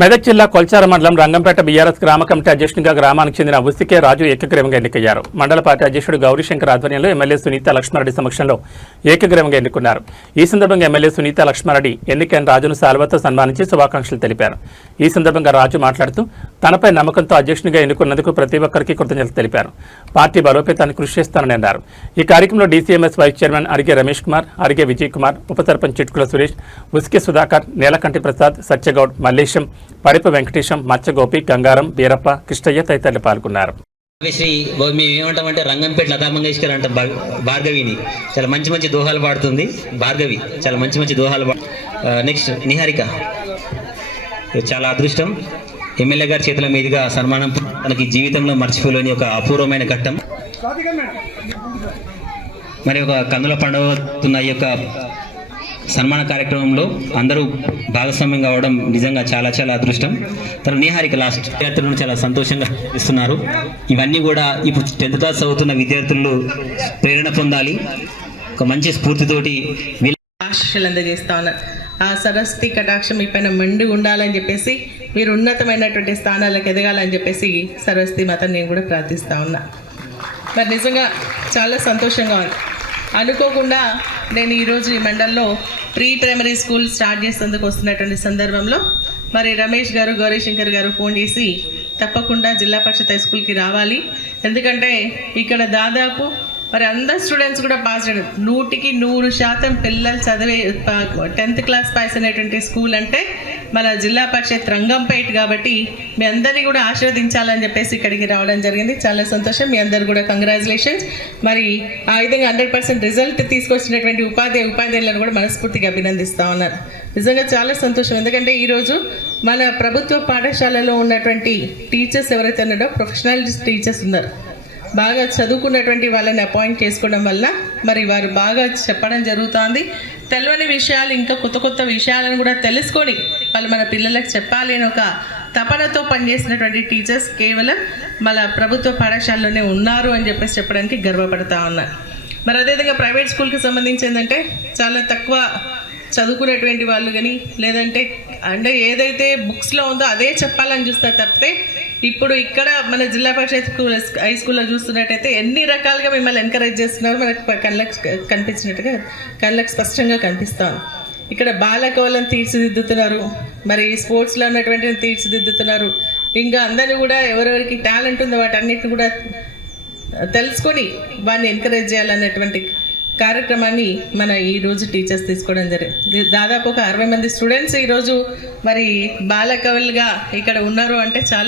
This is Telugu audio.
మెదక్ జిల్లా కొల్చార మండలం రంగంపేట బీఆర్ఎస్ గ్రామ కమిటీ అధ్యక్షునిగా గ్రామానికి చెందిన ఉసికే రాజు ఏకగ్రీవంగా ఎన్నికయ్యారు. మండల పార్టీ అధ్యక్షుడు గౌరీశంకర్ ఆధ్వర్యంలో ఎమ్మెల్యే సునీత లక్ష్మారెడ్డి సమక్షంలో ఏకగ్రీవంగా ఎన్నుకున్నారు. ఈ సందర్భంగా ఎమ్మెల్యే సునీత లక్ష్మారెడ్డి ఎన్నికైన రాజును శాలువాతో సన్మానించి శుభాకాంక్షలు తెలిపారు. ఈ సందర్భంగా రాజు మాట్లాడుతూ తనపై నమ్మకంతో అధ్యక్షునిగా ఎన్నుకున్నందుకు ప్రతి ఒక్కరికి కృతజ్ఞతలు తెలిపారు. పార్టీ బలోపేతానికి కృషి చేస్తానని అన్నారు. ఈ కార్యక్రమంలో DCMS vice chairman Arige Ramesh Kumar, Arige Vijay Kumar, ఉప సర్పంచ్ చిట్కుల సురేష్, ఉసికే సుధాకర్, నేలకంటి ప్రసాద్, సత్యగౌడ్, మల్లేశం, పరిప వెంకటేశం, మచ్చగోపి, గంగారం, వీరప్ప, కృష్ణయ్య తదితరులు పాల్గొన్నారు. మేము ఏమంటామంటే రంగంపేట లతా మంగేష్కర్ అంట భార్గవిని చాలా మంచి మంచి దోహాలు పాడుతుంది. భార్గవి చాలా మంచి మంచి దోహాలు నెక్స్ట్ నిహారిక చాలా అదృష్టం. ఎమ్మెల్యే గారి చేతుల మీదుగా సన్మానం తనకి జీవితంలో మర్చిపోలేని ఒక అపూర్వమైన ఘట్టం. మరి ఒక కన్నుల పండుగ ఈ యొక్క సన్మాన కార్యక్రమంలో అందరూ భాగస్వామ్యం కావడం నిజంగా చాలా చాలా అదృష్టం. తర్వాత నిహారిక లాస్ట్ విద్యార్థులను చాలా సంతోషంగా ఇస్తున్నారు. ఇవన్నీ కూడా ఇప్పుడు 10th క్లాస్ చదువుతున్న విద్యార్థులు ప్రేరణ పొందాలి. ఒక మంచి స్ఫూర్తితోటి ఆశీస్సులు అందజేస్తా ఉన్నారు. ఆ సరస్వతి కటాక్షం మీ పైన మెండు ఉండాలని చెప్పేసి, మీరు ఉన్నతమైనటువంటి స్థానాలకు ఎదగాలని చెప్పేసి సరస్వతి మాతను నేను కూడా ప్రార్థిస్తూ ఉన్నా. మరి నిజంగా చాలా సంతోషంగా ఉంది. అనుకోకుండా నేను ఈరోజు ఈ మండలంలో ప్రీ ప్రైమరీ స్కూల్ స్టార్ట్ చేసేందుకు వస్తున్నటువంటి సందర్భంలో మరి రమేష్ గారు, గౌరీశంకర్ గారు ఫోన్ చేసి తప్పకుండా జిల్లా పరిషత్ హై స్కూల్కి రావాలి, ఎందుకంటే ఇక్కడ దాదాపు మరి అందరు స్టూడెంట్స్ కూడా పాస్ అయ్యారు. 100% పిల్లలు చదివే 10th క్లాస్ పాస్ అయినటువంటి స్కూల్ అంటే మన జిల్లా పరిషత్ రంగంపేట. కాబట్టి మీ అందరినీ కూడా ఆశీర్వదించాలని చెప్పేసి ఇక్కడికి రావడం జరిగింది. చాలా సంతోషం. మీ అందరు కూడా కంగ్రాచులేషన్స్. మరి ఆ విధంగా 100% రిజల్ట్ తీసుకొచ్చినటువంటి ఉపాధ్యాయులను కూడా మనస్ఫూర్తిగా అభినందిస్తూ ఉన్నారు. నిజంగా చాలా సంతోషం. ఎందుకంటే ఈరోజు మన ప్రభుత్వ పాఠశాలలో ఉన్నటువంటి టీచర్స్ ఎవరైతే ఉన్నారో ప్రొఫెషనల్ టీచర్స్ ఉన్నారు. బాగా చదువుకున్నటువంటి వాళ్ళని అపాయింట్ చేసుకోవడం వల్ల మరి వారు బాగా చెప్పడం జరుగుతుంది. తెలియని విషయాలు ఇంకా కొత్త కొత్త విషయాలను కూడా తెలుసుకొని వాళ్ళు మన పిల్లలకు చెప్పాలి అని ఒక తపనతో పనిచేసినటువంటి టీచర్స్ కేవలం మన ప్రభుత్వ పాఠశాలలోనే ఉన్నారు అని చెప్పేసి చెప్పడానికి గర్వపడతా ఉన్నారు. మరి అదేవిధంగా ప్రైవేట్ స్కూల్కి సంబంధించి ఏంటంటే చాలా తక్కువ చదువుకునేటువంటి వాళ్ళు కానీ లేదంటే అంటే ఏదైతే బుక్స్లో ఉందో అదే చెప్పాలని చూస్తారు తప్పితే ఇప్పుడు ఇక్కడ మన జిల్లా పరిషత్ హై స్కూల్లో చూస్తున్నట్టయితే ఎన్ని రకాలుగా మిమ్మల్ని ఎంకరేజ్ చేస్తున్నారు మనకు కళ్ళకు స్పష్టంగా కనిపిస్తాం. ఇక్కడ బాలకవలను తీర్చిదిద్దుతున్నారు, మరి స్పోర్ట్స్లో ఉన్నటువంటి తీర్చిదిద్దుతున్నారు. ఇంకా అందరినీ కూడా ఎవరెవరికి టాలెంట్ ఉందో వాటన్నిటిని కూడా తెలుసుకొని వారిని ఎంకరేజ్ చేయాలనేటువంటి కార్యక్రమాన్ని మన ఈరోజు టీచర్స్ తీసుకోవడం జరిగింది. దాదాపు ఒక 60 మంది స్టూడెంట్స్ ఈరోజు మరి బాలకవులుగా ఇక్కడ ఉన్నారు అంటే చాలా